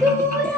ದೂರ